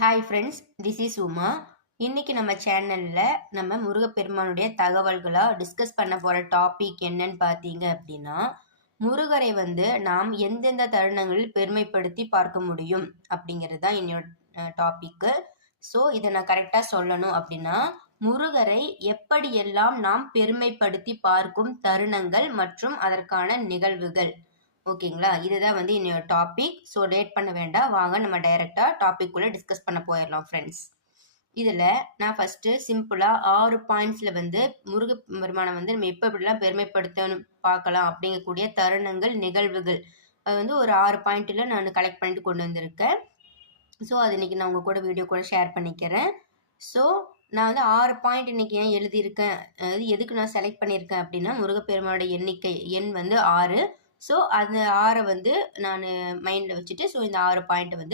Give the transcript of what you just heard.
Hi friends, this is Uma. இன்னைக்கு நம்ம சேனலில் நம்ம முருகப்பெருமானுடைய தகவல்களாக டிஸ்கஸ் பண்ண போகிற டாபிக் என்னன்னு பார்த்தீங்க அப்படின்னா, முருகரை நாம் எந்தெந்த தருணங்களில் பெருமைப்படுத்தி பார்க்க முடியும் அப்படிங்கிறது தான் என்னோட டாபிக்கு. ஸோ இதை நான் கரெக்டாக சொல்லணும் அப்படின்னா, முருகரை எப்படியெல்லாம் நாம் பெருமைப்படுத்தி பார்க்கும் தருணங்கள் மற்றும் அதற்கான நிகழ்வுகள். ஓகேங்களா, இதுதான் என்னோட டாபிக். ஸோ லேட் பண்ண வேண்டாம், வாங்க நம்ம டைரெக்டாக டாபிக் குள்ளே டிஸ்கஸ் பண்ண போயிடலாம் ஃப்ரெண்ட்ஸ். இதில் நான் ஃபஸ்ட்டு சிம்பிளாக 6 பாயிண்ட்ஸில் முருகப்பெருமானை நம்ம எப்படிலாம் பெருமைப்படுத்தணும் பார்க்கலாம் அப்படிங்கக்கூடிய தருணங்கள், நிகழ்வுகள் அது ஒரு 6 பாயிண்ட்டில் நான் கலெக்ட் பண்ணிட்டு கொண்டு வந்திருக்கேன். ஸோ அது இன்றைக்கி நான் உங்கள் கூட வீடியோ கூட ஷேர் பண்ணிக்கிறேன். ஸோ நான் 6 பாயிண்ட் இன்றைக்கி ஏன் எழுதியிருக்கேன், அது எதுக்கு நான் செலக்ட் பண்ணியிருக்கேன் அப்படின்னா, முருகப்பெருமானோட எண் 6. ஸோ அந்த 6 நான் மைண்டில் வச்சுட்டு ஸோ இந்த 6 பாயிண்ட்டை